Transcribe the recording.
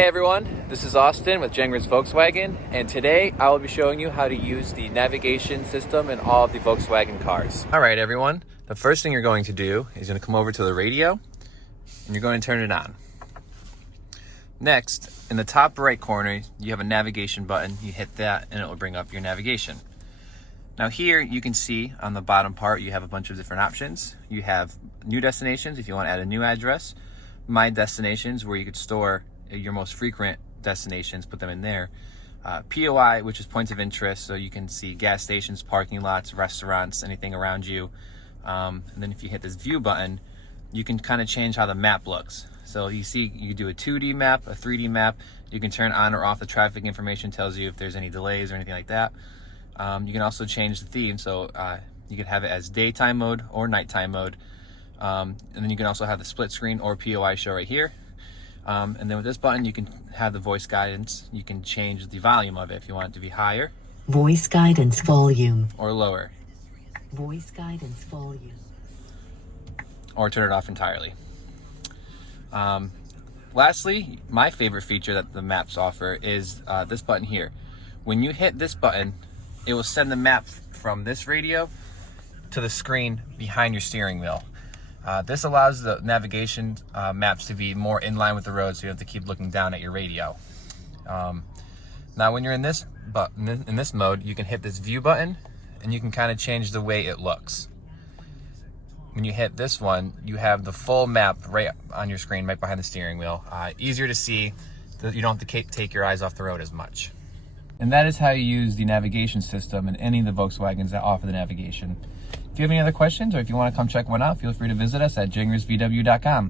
Hey everyone, this is Austin with Jengers Volkswagen, and today I will be showing you how to use the navigation system in all of the Volkswagen cars. All right everyone, the first thing you're going to do is you're going to come over to the radio and you're going to turn it on. Next, in the top right corner, you have a navigation button. You hit that and it will bring up your navigation. Now here you can see on the bottom part you have a bunch of different options. You have new destinations if you want to add a new address, my destinations where you could store your most frequent destinations, put them in there. POI, which is points of interest, so you can see gas stations, parking lots, restaurants, anything around you. And then if you hit this view button, you can kind of change how the map looks. So you see, you do a 2D map, a 3D map. You can turn on or off the traffic information, tells you if there's any delays or anything like that. You can also change the theme, so you can have it as daytime mode or nighttime mode. And then you can also have the split screen or POI show right here. And then with this button, you can have the voice guidance. You can change the volume of it if you want it to be higher. Voice guidance volume. Or lower. Voice guidance volume. Or turn it off entirely. Lastly, my favorite feature that the maps offer is this button here. When you hit this button, it will send the map from this radio to the screen behind your steering wheel. This allows the navigation maps to be more in line with the road, so you don't have to keep looking down at your radio. Now when you're in this mode, you can hit this view button and you can kind of change the way it looks. When you hit this one, you have the full map right on your screen, right behind the steering wheel. Easier to see, you don't have to take your eyes off the road as much. And that is how you use the navigation system in any of the Volkswagens that offer the navigation. If you have any other questions or if you want to come check one out, feel free to visit us at jengersvw.com.